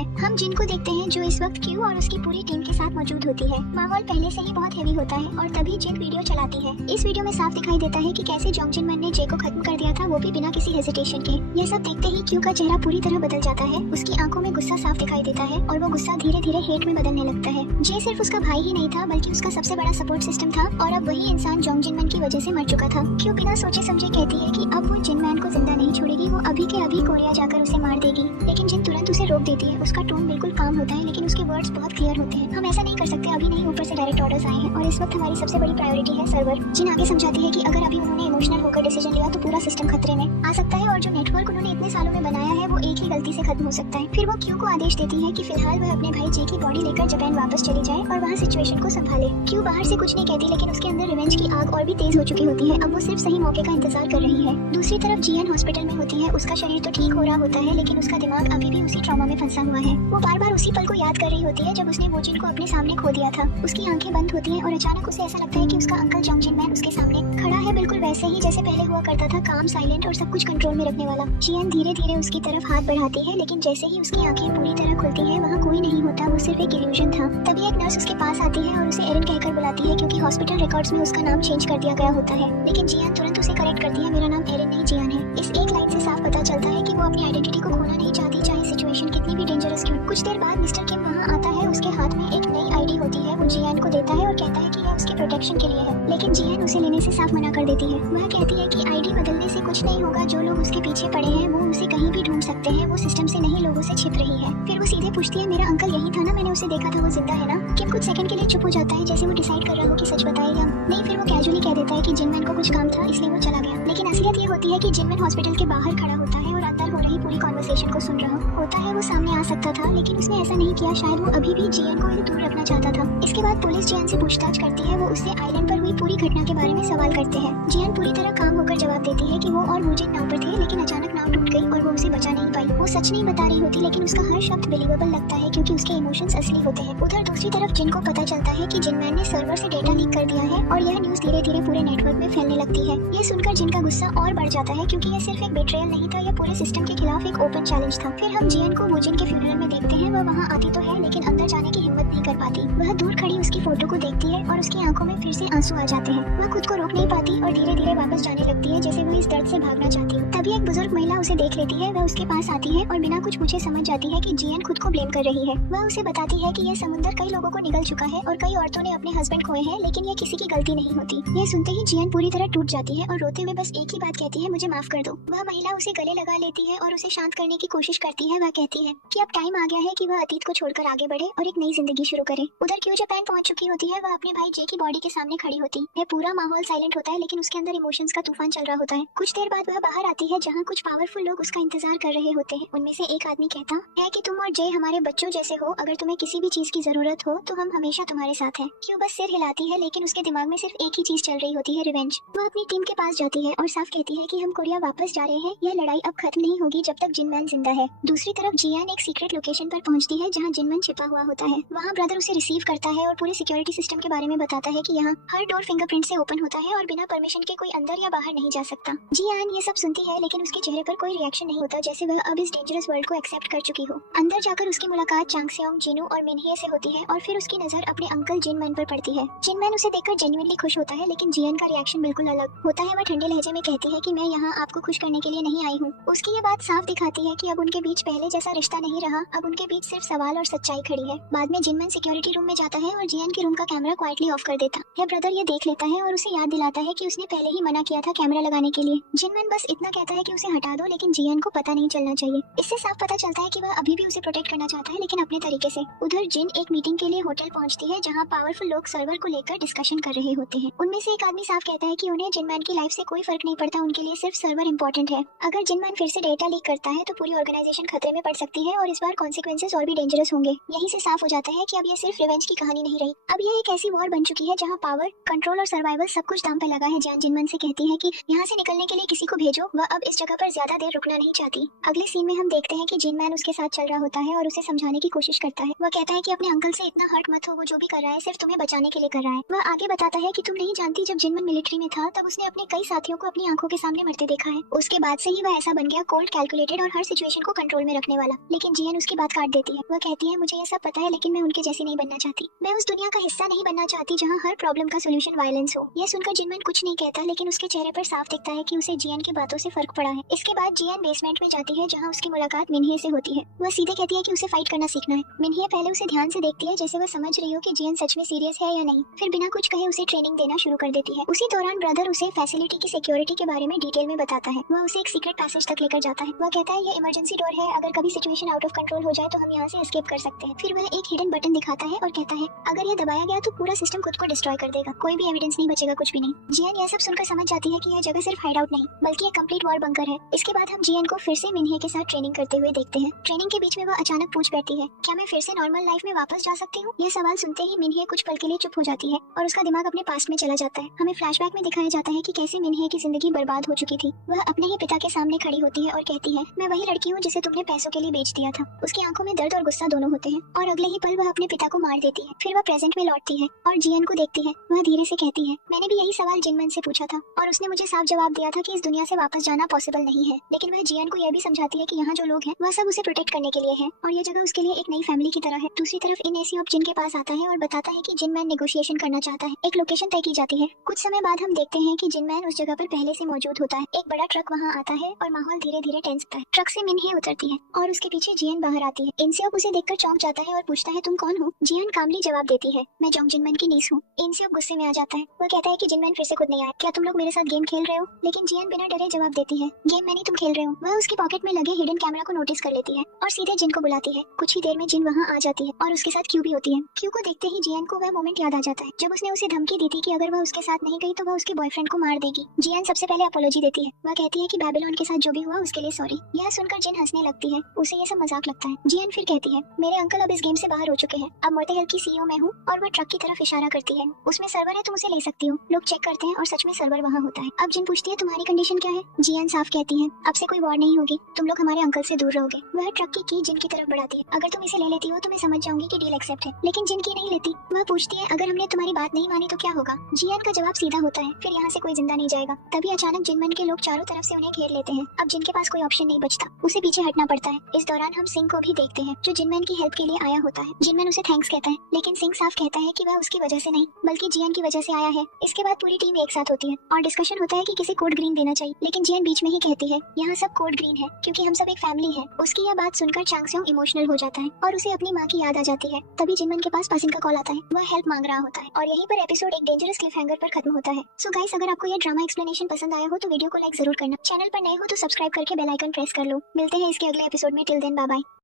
है। हम जिन को देखते हैं जो इस वक्त क्यू और उसकी पूरी टीम के साथ मौजूद होती है। माहौल पहले से ही बहुत हेवी होता है और तभी जिन वीडियो चलाती है। इस वीडियो में साफ दिखाई देता है कि कैसे जोंग जिनमन ने जे को खत्म कर दिया था, वो भी बिना किसी हेजिटेशन के। यह सब देखते ही क्यू का चेहरा पूरी तरह बदल जाता है। उसकी आंखों में गुस्सा साफ दिखाई देता है और वो गुस्सा धीरे धीरे हेट में बदलने लगता है। जे सिर्फ उसका भाई ही नहीं था बल्कि उसका सबसे बड़ा सपोर्ट सिस्टम था और अब वही इंसान जोंग जिनमन की वजह से मर चुका था। क्यू बिना सोचे समझे कहती है कि अब वो जिनमैन को जिंदा नहीं छोड़ेगी, वो अभी के अभी कोरिया जाकर उसे मार देगी। लेकिन जिन तुरंत उसे रोक देती है। उसका टोन बिल्कुल काम होता है लेकिन उसके वर्ड्स बहुत क्लियर होते हैं। हम ऐसा नहीं कर सकते, अभी नहीं, ऊपर से डायरेक्ट ऑर्डर्स आए हैं और इस वक्त हमारी सबसे बड़ी प्रायोरिटी है सर्वर। जिन आगे समझाती है कि अगर अभी उन्होंने इमोशनल होकर डिसीजन लिया तो पूरा सिस्टम खतरे में आ सकता है और जो नेटवर्क उन्होंने इतने सालों में बनाया है वो एक ही गलती से खत्म हो सकता है। फिर वो क्यू को आदेश देती है कि फिलहाल वह अपने भाई जे की बॉडी लेकर जापान वापस चली जाए और वहाँ सिचुएशन को संभाले। क्यू बाहर से कुछ नहीं कहती लेकिन उसके अंदर रिवेंज की आग और भी तेज हो चुकी होती है। अब वो सिर्फ सही मौके का इंतजार कर रही है। दूसरी तरफ जियन हॉस्पिटल में होती है। उसका शरीर तो ठीक हो रहा होता है लेकिन उसका दिमाग अभी भी उसी ट्रॉमा में फंसा हुआ है। वो बार बार उसी पल को याद कर रही होती है जब उसने वो जिन को अपने सामने खो दिया था। उसकी आंखें बंद होती हैं और अचानक उसे ऐसा लगता है कि उसका अंकल जोंग जिनमैन उसके सामने खड़ा है, बिल्कुल वैसे ही जैसे पहले हुआ करता था, काम, साइलेंट और सब कुछ कंट्रोल में रखने वाला। जियन धीरे धीरे उसकी तरफ हाथ बढ़ाती है लेकिन जैसे ही उसकी आंखें पूरी तरह खुलती है वहाँ कोई नहीं होता, वो सिर्फ एक इल्यूजन था। तभी एक नर्स उसके पास आती है और उसे एरिन कहकर बुलाती है क्योंकि हॉस्पिटल रिकॉर्ड्स में उसका नाम चेंज कर दिया गया होता है। लेकिन जियन तुरंत उसे करेक्ट करती है, मेरा नाम एरिन नहीं जियन है। इस एक लाइन से साफ पता चलता है कि वो अपनी आइडेंटिटी को खोना नहीं चाहती, चाहे सिचुएशन कितनी भी डेंजरस क्यों। कुछ देर बाद मिस्टर किम वहाँ आता है। उसके हाथ में एक नई आईडी होती है। वो जियन को देता है और कहता है कि यह उसके प्रोटेक्शन के लिए है, लेकिन जियन उसे लेने से साफ मना कर देती है। वह कहती है कि आईडी बदलने से कुछ नहीं होगा, जो लोग उसके पीछे पड़े हैं वो उसे कहीं भी ढूंढ सकते हैं, वो सिस्टम से नहीं लोगों से छिप रही है। फिर वो सीधे पूछती है, मेरा अंकल यही था ना, मैंने उसे देखा था, वो जिंदा है ना। किम कुछ सेकंड के लिए चुप हो जाता है जैसे वो डिसाइड कर रहा हो कि सच बताए या नहीं। फिर वो कैजुअली कह देता है कि जिनमैन को कुछ काम था इसलिए वो चला गया। लेकिन असलियत ये होती है कि जिनमैन हॉस्पिटल के बाहर खड़ा होता है और अंदर हो रही पूरी कॉन्वर्सेशन को सुन रहा होता है। वो सामने आ सकता था लेकिन उसने ऐसा नहीं किया, शायद वो अभी भी जियन को दूर रखना चाहता था। इसके बाद पुलिस जियन से पूछताछ करती है। वो उससे आइलैंड पर हुई पूरी घटना के बारे में सवाल करते हैं। जियन पूरी तरह काम होकर जवाब देती है कि वो और वूजिन नाव पर थे लेकिन अचानक नाव टूट गई और वो उसे बचा नहीं पाई। वो सच नहीं बता रही होती लेकिन उसका हर शब्द बिलीवेबल लगता है क्योंकि उसके इमोशंस असली होते हैं। उधर दूसरी तरफ जिन को पता चलता है कि जिनमैन ने सर्वर से डेटा लीक कर दिया है और यह न्यूज धीरे धीरे पूरे नेटवर्क में फैलने लगती है। ये सुनकर जिन का गुस्सा और बढ़ जाता है क्योंकि यह सिर्फ एक बेट्रेयल नहीं था, यह पूरे सिस्टम के खिलाफ एक ओपन चैलेंज था। फिर हम जियन को वूजिन के फ्यूनरल में देखते हैं। वह वहाँ आती तो है लेकिन अंदर जाने की हिम्मत नहीं कर पाती। वह दूर खड़ी उसकी फोटो को देखती है और उसकी आंखों में फिर से आंसू आ जाते हैं। वह खुद को रोक नहीं पाती और धीरे धीरे वापस जाने लगती है जैसे वो इस दर्द से भागना चाहती हो। तभी एक बुजुर्ग महिला उसे देख लेती है। वह उसके पास आती है और बिना कुछ पूछे समझ जाती है कि जियन खुद को ब्लेम कर रही है। वह उसे बताती है कि यह समुद्र कई लोगों को निगल चुका है और कई औरतों ने अपने हस्बैंड खोए हैं लेकिन यह किसी की गलती नहीं होती। यह सुनते ही जियन पूरी तरह टूट जाती है और रोते हुए बस एक ही बात कहती है, मुझे माफ कर दो। वह महिला उसे गले लगा लेती है और उसे शांत करने की कोशिश करती है। वह कहती है कि अब टाइम आ गया है कि वह अतीत को छोड़कर आगे बढ़े और एक नई जिंदगी शुरू करे। उधर क्यू जापान पहुंच चुकी होती है। वह अपने भाई जे की बॉडी के सामने खड़ी होती है। पूरा माहौल साइलेंट होता है लेकिन उसके अंदर इमोशंस का तूफान चल रहा होता है। कुछ देर बाद वह बाहर आती है जहाँ कुछ पावरफुल लोग उसका इंतजार कर रहे होते हैं। उनमें से एक आदमी कहता है कि तुम और जे हमारे बच्चों जैसे हो, अगर तुम्हें किसी भी चीज की जरूरत हो तो हम हमेशा तुम्हारे साथ हैं। क्यू बस सिर हिलाती है लेकिन उसके दिमाग में सिर्फ एक ही चीज चल रही होती है, रिवेंज। वह अपनी टीम के पास जाती है और साफ कहती है कि हम कोरिया वापस जा रहे हैं, यह लड़ाई अब खत्म नहीं होगी जब तक जिनमैन जिंदा है। दूसरी तरफ जियान एक सीक्रेट लोकेशन पर पहुंचती है जहां जिनमैन छिपा हुआ होता है। वहां ब्रदर उसे रिसीव करता है और पूरे सिक्योरिटी सिस्टम के बारे में बताता है कि यहाँ हर डोर फिंगरप्रिंट से ओपन होता है और बिना परमिशन के कोई अंदर या बाहर नहीं जा सकता। जियान ये सब सुनती है लेकिन उसके चेहरे पर कोई रिएक्शन नहीं होता, जैसे वह अब इस डेंजरस वर्ल्ड को एक्सेप्ट कर चुकी हो। अंदर जाकर उसकी मुलाकात चांगसेओंग, जिनू और मिनहे से होती है और फिर उसकी नजर अपने अंकल जिनमैन पर पड़ती है। जिनमैन उसे देखकर जेन्युइनली खुश होता है लेकिन जियन का रिएक्शन बिल्कुल अलग होता है। वह ठंडे लहजे में कहती है कि मैं यहाँ आपको खुश करने के लिए नहीं आई हूँ। उसकी ये बात साफ दिखाती है कि अब उनके बीच पहले जैसा रिश्ता नहीं रहा, अब उनके बीच सिर्फ सवाल और सच्चाई खड़ी है। बाद में जिनमैन सिक्योरिटी रूम में जाता है और जियन के रूम का कैमरा क्वाइटली ऑफ कर देता है। ब्रदर ये देख लेता है और उसे याद दिलाता है कि उसने पहले ही मना किया था कैमरा लगाने के लिए। जिनमैन बस इतना कहता है कि उसे हटा दो लेकिन जियन को पता नहीं चलना चाहिए। इससे साफ पता चलता है कि वह अभी भी उसे प्रोटेक्ट करना चाहता है लेकिन अपने तरीके से। उधर जिन एक मीटिंग के लिए होटल पहुंचती है जहां पावरफुल लोग सर्वर को लेकर डिस्कशन कर रहे होते हैं। उनमें से एक आदमी साफ कहता है कि उन्हें जिनमैन की लाइफ से कोई फर्क नहीं पड़ता, उनके लिए सिर्फ सर्वर इंपॉर्टेंट है। अगर जिनमैन फिर से डेटा लीक करता है तो पूरी ऑर्गेनाइजेशन खतरे में पड़ सकती है और इस बार कॉन्सिक्वेंसेस और भी डेंजरस होंगे। यहीं से साफ हो जाता है कि अब ये सिर्फ रिवेंज की कहानी नहीं रही, अब ये एक ऐसी वॉर बन चुकी है जहाँ पावर, कंट्रोल और सर्वाइवल सब कुछ दांव पे लगा है। जिनमैन से कहती है कि यहाँ से निकलने के लिए किसी को भेजो, वह अब इस जगह पर ज्यादा देर रुकना नहीं चाहती। अगले सीन में हम देखते हैं कि जिन मैन उसके साथ चल रहा होता है और उसे समझाने की कोशिश करता है। वह कहता है कि अपने अंकल से इतना हर्ट मत हो, वो जो भी कर रहा है सिर्फ तुम्हें बचाने के लिए कर रहा है। वह आगे बताता है कि तुम नहीं जानती, जब जिनमन मिलिट्री में था तब उसने अपने कई साथियों को अपनी आंखों के सामने मरते देखा है। उसके बाद से ही वह ऐसा बन गया, कोल्ड, कैलकुलेटेड और हर सिचुएशन को कंट्रोल में रखने वाला। लेकिन जियन उसकी बात काट देती है। वह कहती है मुझे ये सब पता है, लेकिन मैं उनके जैसी नहीं बनना चाहती। मैं उस दुनिया का हिस्सा नहीं बनना चाहती जहाँ हर प्रॉब्लम का सोल्यूशन वायलेंस हो। यह सुनकर जिनमन कुछ नहीं कहता, लेकिन उसके चेहरे पर साफ दिखता है कि उसे जियन की बातों से फर्क पड़ा है। इसके बाद जियन बेसमेंट में जाती है जहाँ उसकी मुलाकात मिन्हे से होती है। वह सीधे कहती है कि उसे फाइट करना सीखना है। मिन्हे पहले उसे ध्यान से देखती है, जैसे वह समझ रही हो कि जियन सच में सीरियस है या नहीं। फिर बिना कुछ कहे उसे ट्रेनिंग देना शुरू कर देती है। उसी दौरान ब्रदर उसे फैसिलिटी की सिक्योरिटी के बारे में डिटेल में बताता है। वह उसे एक सीक्रेट पैसेज तक लेकर जाता है। वह कहता है ये इमरजेंसी डोर है, अगर कभी सिचुएशन आउट ऑफ कंट्रोल हो जाए तो हम यहाँ से एस्केप कर सकते हैं। फिर वह एक हिडन बटन दिखाता है और कहता है अगर यह दबाया गया तो पूरा सिस्टम खुद को डिस्ट्रॉय कर देगा, कोई भी एविडेंस नहीं बचेगा, कुछ भी नहीं। जियन यह सब सुनकर समझ जाती है कि यह जगह सिर्फ हाइड आउट नहीं बल्कि एक कंप्लीट वॉर बंकर है। इसके बाद हम जियन को फिर से मिन्हे के साथ ट्रेनिंग करते हुए देखते हैं। ट्रेनिंग के बीच में वह अचानक पूछ बैठती है क्या मैं फिर से नॉर्मल लाइफ में वापस जा सकती हूँ। यह सवाल सुनते ही मिन्हे कुछ पल के लिए चुप हो जाती है और उसका दिमाग अपने पास्ट में चला जाता है। हमें फ्लैशबैक में दिखाया जाता है कि कैसे मिन्हे की जिंदगी बर्बाद हो चुकी थी। वह अपने ही पिता के सामने खड़ी होती है और कहती है मैं वही लड़की हूँ जिसे तुमने पैसों के लिए बेच दिया था। उसकी आंखों में दर्द और गुस्सा दोनों होते हैं और अगले ही पल वह अपने पिता को मार देती है। फिर वह प्रेजेंट में लौटती है और जियन को देखती है। वह धीरे से कहती है मैंने भी यही सवाल जिनमन से पूछा था और उसने मुझे साफ जवाब दिया था कि इस दुनिया से वापस जाना पॉसिबल नहीं है। लेकिन वह जियन को यह भी समझाती है कि यहाँ जो लोग हैं वह सब उसे प्रोटेक्ट करने के लिए है और यह जगह उसके लिए एक नई फैमिली की तरह है। दूसरी तरफ इन एसी जिन के पास आता है और बताता है कि जिनमैन नेगोशिएशन करना चाहता है। एक लोकेशन तय की जाती है। कुछ समय बाद हम देखते हैं कि जिनमैन उस जगह पर पहले से मौजूद होता है। एक बड़ा ट्रक वहाँ आता है और माहौल धीरे धीरे टेंस होता है। ट्रक से मिन्हे उतरती है और उसके पीछे जियन बाहर आती है। इंसियोक उसे देखकर चौंक जाता है और पूछता है तुम कौन हो। जियन कामली जवाब देती है मैं जोंग जिनमैन की नीस हूँ। इंसियोक गुस्से में आ जाता है। वह कहता है कि जिनमैन फिर से खुद नहीं आया, क्या तुम लोग मेरे साथ गेम खेल रहे हो। लेकिन जियन बिना डरे जवाब देती है गेम में नहीं, तुम खेल रहे हो। वह उसकी पॉकेट में लगे हिडन कैमरा को नोटिस कर लेती है और सीधे जिन को बुलाती है। कुछ ही देर में जिन वहाँ आ जाती है और उसके साथ क्यू भी होती है। क्यू को देखते ही जियन को वह मोमेंट याद आ जाता है जब उसने उसे धमकी दी थी कि अगर वह उसके साथ नहीं गई तो वह उसके बॉयफ्रेंड को मार देगी। जियन सबसे पहले अपोलॉजी देती है। वह कहती है कि बेबीलोन के साथ जो भी हुआ उसके लिए सॉरी। यह सुनकर जिन हंसने लगती है, उसे यह सब मजाक लगता है। जियन फिर कहती है मेरे अंकल अब इस गेम से बाहर हो चुके हैं, अब मोर्टेल की सीईओ मैं हूँ। और वह ट्रक की तरफ इशारा करती है। उसमें सर्वर है, तुम उसे ले सकती हो। लोग चेक करते हैं और सच में सर्वर वहाँ होता है। अब जिन पूछती है तुम्हारी कंडीशन क्या है। जियन साफ कहती है अब से कोई वॉर नहीं होगी, तुम लोग हमारे अंकल से दूर रहोगे। वह ट्रक की जिन की तरफ बढ़ाती है। अगर तुम इसे ले लेती हो तो मैं समझ जाऊंगी कि डील एक्सेप्ट है। लेकिन जिन की नहीं लेती। वह पूछती है अगर हमने तुम्हारी बात नहीं मानी तो क्या होगा। जियन का जवाब सीधा होता है फिर यहाँ से कोई जिंदा नहीं जाएगा। तभी अचानक जिनमन के लोग चारों तरफ से उन्हें घेर लेते हैं। अब जिनके पास कोई ऑप्शन नहीं बचता, उसे पीछे हटना पड़ता है। इस दौरान हम सिंह को भी देखते हैं जो जिनमैन की हेल्प के लिए आया होता है। जिनमैन उसे थैंक्स कहता है, लेकिन सिंह साफ कहता है कि वह उसकी वजह से नहीं बल्कि जियन की वजह से आया है। इसके बाद पूरी टीम एक साथ होती है और डिस्कशन होता है कि किसे कोड ग्रीन देना चाहिए। लेकिन जियन बीच में ही कहती है यहाँ सब कोड ग्रीन है क्योंकि हम सब एक फैमिली है। उसकी यह बात सुनकर चांगसेओंग इमोशनल हो जाता है और उसे अपनी माँ की याद आ जाती है। तभी जिनमन के पास पासिन का कॉल आता है। वह हेल्प मांग रहा होता है और यहीं पर एपिसोड एक डेंजरस क्लिफ हैंगर पर खत्म होता है। सो गाइस, अगर आपको यह ड्रामा एक्सप्लेनेशन पसंद आया हो तो वीडियो को लाइक जरूर करना। चैनल पर नए हो तो सब्सक्राइब करके बेल आइकन प्रेस कर लो। मिलते हैं इसके अगले एपिसोड में। Till then bye bye.